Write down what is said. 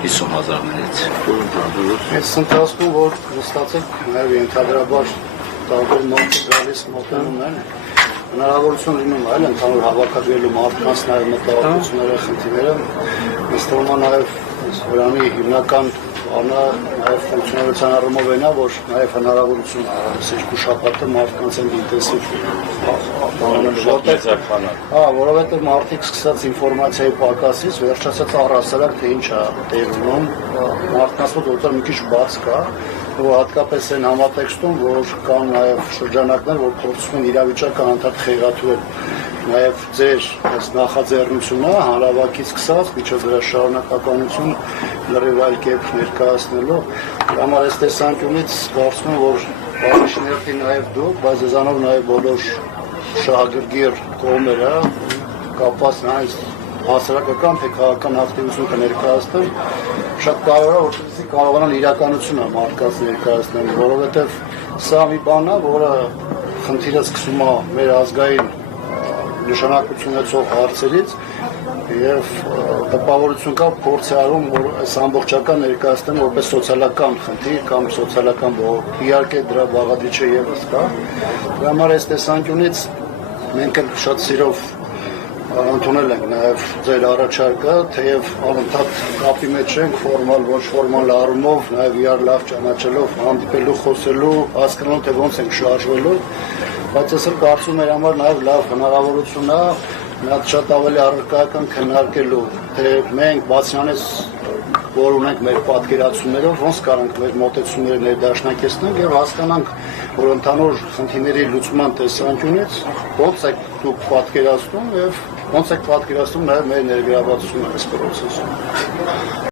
50,000-ներից։ Այս ընթացքում, որ նստացեք, նաև ենթադրաբար տարբեր մարդիկ գալիս մոտենում են, հնարավորություն լինում այլ ընդհանուր հավաքագրելու մարդկանց նաև մտահոգությունները, խնդիրները, նստվում է նաև Վրանի հիմնական բանը նաև ֆունկցիոնալության առումով այն է, որ նաև հնարավորություն երկու շաբաթը մարդկանց են ինտենսիվ որովհետև մարդիկ սկսած ինֆորմացիայի պակասից վերջացած առհասարակ թե ինչ է տեղում, մարդկանց մոտ որտեղ մի քիչ բաց կա, ու հատկապես այն համատեքստում, որ կան նաև շրջանակներ, որ փորձում են իրավիճակը անդադ խեղաթյուրել, նաև ձեր նախաձեռնությունը հանրավակից սկսած, միջով դրա շարունակականություն լրիվ այլ կերպ ներկայացնելու, համար այս տեսանկյունից կարծում եմ, որ բարիշներթի նաև դուք, բայց դեզանով նաև բոլոր շահագրգիռ կողմերը կապված նաև հասարակական թե քաղաքական ակտիվություն կներկայացնեն, շատ կարևոր է, որպեսզի կարողանան իրականությունը մարդկանց ներկայացնել, որովհետև սա մի բան է, որը խնդիրը սկսում է մեր ազգային նշանակություն ունեցող հարցերից եւ տպավորություն կա փորձ է արում, որ այս ամբողջական ներկայացնեն որպես սոցիալական խնդիր կամ սոցիալական բողոք։ Իհարկե դրա բաղադրիչը եւս կա։ Դրա համար այս տեսանկյունից մենք շատ սիրով ընդունել ենք նաև ձեր առաջարկը, թեև անընդհատ կապի մեջ ենք ֆորմալ, ոչ ֆորմալ առումով, նաև իրար լավ ճանաչելով, հանդիպելու, խոսելու, հասկանալու թե ոնց ենք շարժվելու, բայց ես էլ կարծում եմ համար նաև լավ հնարավորություն է մի հատ շատ ավելի առարկայական քննարկելու, թե մենք բացյանես որ ունենք մեր պատկերացումներով, ոնց կարանք մեր մոտեցումները ներդաշնակեցնենք եւ հասկանանք, որ ընդհանուր խնդիրների լուծման տեսանկյունից ոնց եք դուք պատկերացնում եւ ոնց եք պատկերացնում նաեւ մեր ներգրավվածությունը այս process-ում։